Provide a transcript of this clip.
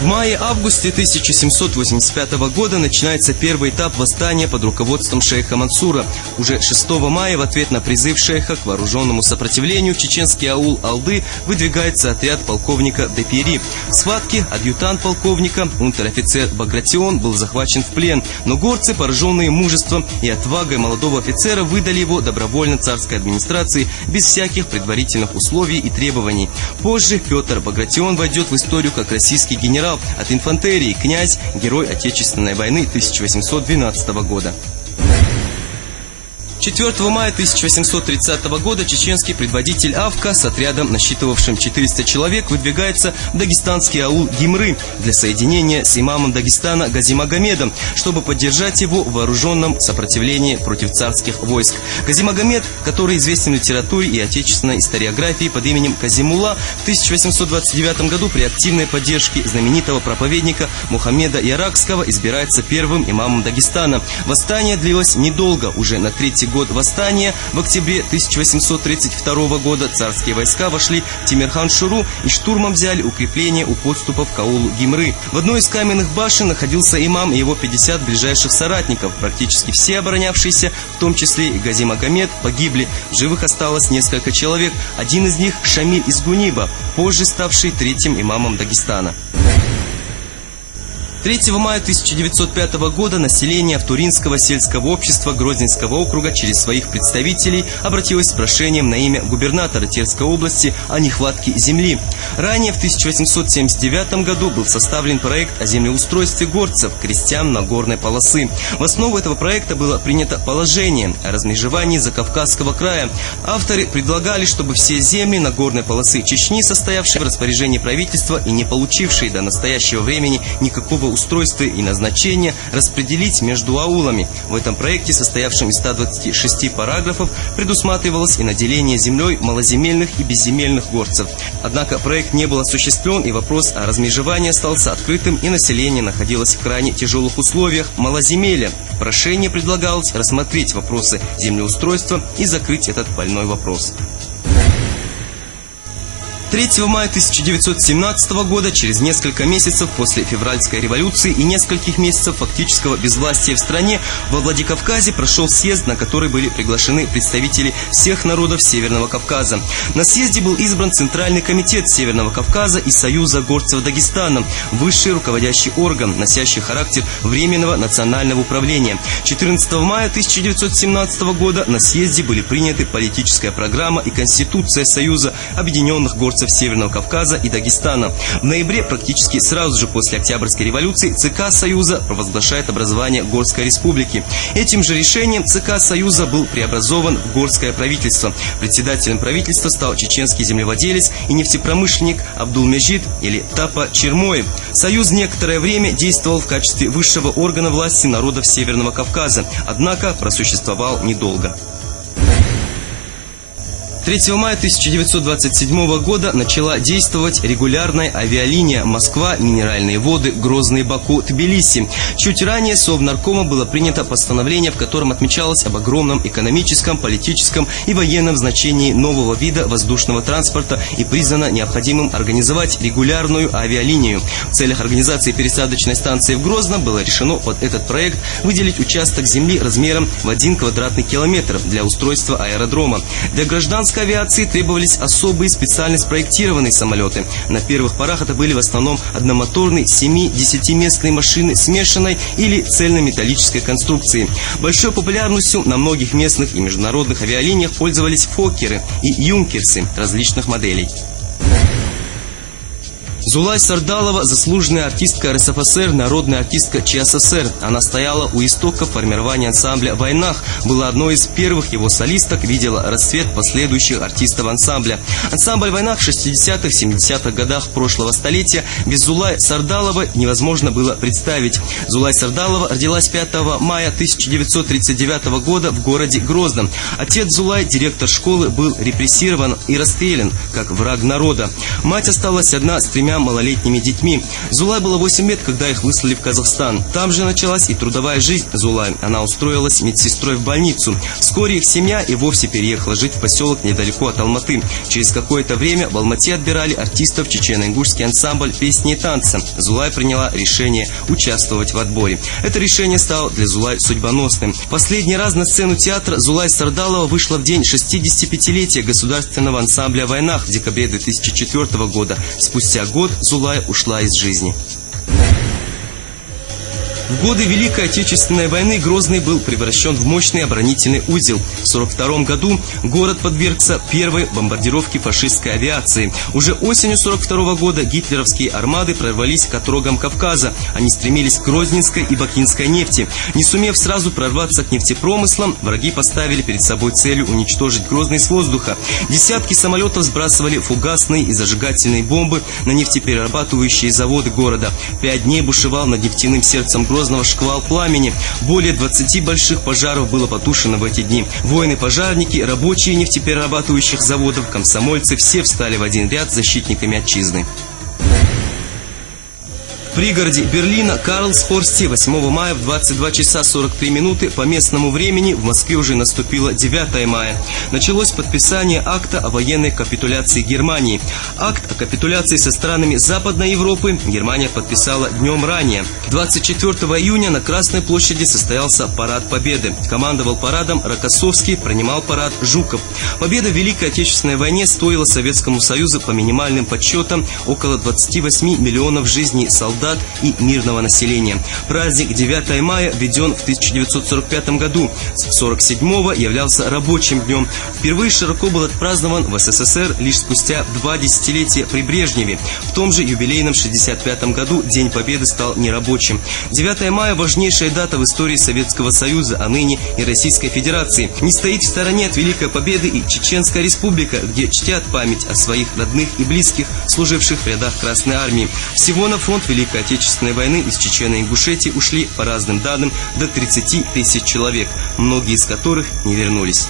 В мае-августе 1785 года начинается первый этап восстания под руководством шейха Мансура. Уже 6 мая в ответ на призыв шейха к вооруженному сопротивлению в чеченский аул Алды выдвигается отряд полковника Депери. В схватке адъютант полковника, унтер-офицер Багратион, был захвачен в плен, но горцы, пораженные мужеством и отвагой молодого офицера, выдали его добровольно царской администрации без всяких предварительных условий и требований. Позже Петр Багратион войдет в историю как российский генерал от инфантерии, князь, герой Отечественной войны 1812 года. 4 мая 1830 года чеченский предводитель Авка с отрядом, насчитывавшим 400 человек, выдвигается в дагестанский аул Гимры для соединения с имамом Дагестана Газимагомедом, чтобы поддержать его в вооруженном сопротивлении против царских войск. Газимагомед, который известен в литературе и отечественной историографии под именем Казимулла, в 1829 году при активной поддержке знаменитого проповедника Мухаммеда Яракского избирается первым имамом Дагестана. Восстание длилось недолго, уже на третий год восстания, в октябре 1832 года, царские войска вошли в Тимирхан-Шуру и штурмом взяли укрепление у подступов к аулу Гимры. В одной из каменных башен находился имам и его 50 ближайших соратников. Практически все оборонявшиеся, в том числе и Газимагомед, погибли. В живых осталось несколько человек. Один из них – Шамиль из Гуниба, позже ставший третьим имамом Дагестана. 3 мая 1905 года население Автуринского сельского общества Грозненского округа через своих представителей обратилось с прошением на имя губернатора Терской области о нехватке земли. Ранее, в 1879 году, был составлен проект о землеустройстве горцев, крестьян Нагорной полосы. В основу этого проекта было принято положение о размежевании Закавказского края. Авторы предлагали, чтобы все земли Нагорной полосы Чечни, состоявшие в распоряжении правительства и не получившие до настоящего времени никакого устройства и назначения, распределить между аулами. В этом проекте, состоявшем из 126 параграфов, предусматривалось и наделение землей малоземельных и безземельных горцев. Однако проект не был осуществлен, и вопрос о размежевании остался открытым, и население находилось в крайне тяжелых условиях малоземелья. В прошении предлагалось рассмотреть вопросы землеустройства и закрыть этот больной вопрос. 3 мая 1917 года, через несколько месяцев после февральской революции и нескольких месяцев фактического безвластия в стране, во Владикавказе прошел съезд, на который были приглашены представители всех народов Северного Кавказа. На съезде был избран Центральный комитет Северного Кавказа и Союза горцев Дагестана, высший руководящий орган, носящий характер Временного национального управления. 14 мая 1917 года на съезде были приняты политическая программа и Конституция Союза Объединенных горцев Северного Кавказа и Дагестана. В ноябре, практически сразу же после Октябрьской революции, ЦК Союза провозглашает образование Горской республики. Этим же решением ЦК Союза был преобразован в Горское правительство. Председателем правительства стал чеченский землевладелец и нефтепромышленник Абдулмеджид или Тапа Чермоев. Союз некоторое время действовал в качестве высшего органа власти народов Северного Кавказа, однако просуществовал недолго. 3 мая 1927 года начала действовать регулярная авиалиния Москва, Минеральные воды, Грозный, Баку, Тбилиси. Чуть ранее Совнаркома было принято постановление, в котором отмечалось об огромном экономическом, политическом и военном значении нового вида воздушного транспорта и признано необходимым организовать регулярную авиалинию. В целях организации пересадочной станции в Грозном было решено под этот проект выделить участок земли размером в 1 квадратный километр для устройства аэродрома. Для гражданской авиации требовались особые специально спроектированные самолеты. На первых порах это были в основном одномоторные 7-10-местные машины смешанной или цельнометаллической конструкции. Большой популярностью на многих местных и международных авиалиниях пользовались фоккеры и юнкерсы различных моделей. Зулай Сардалова – заслуженная артистка РСФСР, народная артистка ЧССР. Она стояла у истоков формирования ансамбля «Войнах», была одной из первых его солисток, видела расцвет последующих артистов ансамбля. Ансамбль «Войнах» в 60-х, 70-х годах прошлого столетия без Зулай Сардалова невозможно было представить. Зулай Сардалова родилась 5 мая 1939 года в городе Грозном. Отец Зулай, директор школы, был репрессирован и расстрелян как враг народа. Мать осталась одна с 3 матерям малолетними детьми. Зулай было 8 лет, когда их выслали в Казахстан. Там же началась и трудовая жизнь Зулай. Она устроилась медсестрой в больницу. Вскоре их семья и вовсе переехала жить в поселок недалеко от Алматы. Через какое-то время в Алмате отбирали артистов чечено-ингушский ансамбль песни и танца. Зулай приняла решение участвовать в отборе. Это решение стало для Зулай судьбоносным. Последний раз на сцену театра Зулай Сардалова вышла в день 65-летия государственного ансамбля в войнах в декабре 2004 года. Спустя год Зулай ушла из жизни. В годы Великой Отечественной войны Грозный был превращен в мощный оборонительный узел. В 1942 году город подвергся первой бомбардировке фашистской авиации. Уже осенью 1942 года гитлеровские армады прорвались к отрогам Кавказа. Они стремились к грозненской и бакинской нефти. Не сумев сразу прорваться к нефтепромыслам, враги поставили перед собой целью уничтожить Грозный с воздуха. Десятки самолетов сбрасывали фугасные и зажигательные бомбы на нефтеперерабатывающие заводы города. 5 дней бушевал над нефтяным сердцем Грозного шквал пламени. Более 20 больших пожаров было потушено в эти дни. Воины-пожарники, рабочие нефтеперерабатывающих заводов, комсомольцы — все встали в один ряд защитниками отчизны. В пригороде Берлина Карлсхорсте 8 мая в 22 часа 43 минуты по местному времени в Москве уже наступило 9 мая. Началось подписание акта о военной капитуляции Германии. Акт о капитуляции со странами Западной Европы Германия подписала днем ранее. 24 июня на Красной площади состоялся парад Победы. Командовал парадом Рокоссовский, принимал парад Жуков. Победа в Великой Отечественной войне стоила Советскому Союзу по минимальным подсчетам около 28 миллионов жизней солдат и мирного населения. Праздник 9 мая введен в 1945 году. С 1947 являлся рабочим днем. Впервые широко был отпразднован в СССР лишь спустя 2 десятилетия при Брежневе. В том же юбилейном 1965 году День Победы стал нерабочим. 9 мая – важнейшая дата в истории Советского Союза, а ныне и Российской Федерации. Не стоит в стороне от Великой Победы и Чеченская Республика, где чтят память о своих родных и близких, служивших в рядах Красной Армии. Всего на фронт Великой Отечественной войны из Чечни и Ингушетии ушли, по разным данным, до 30 тысяч человек, многие из которых не вернулись.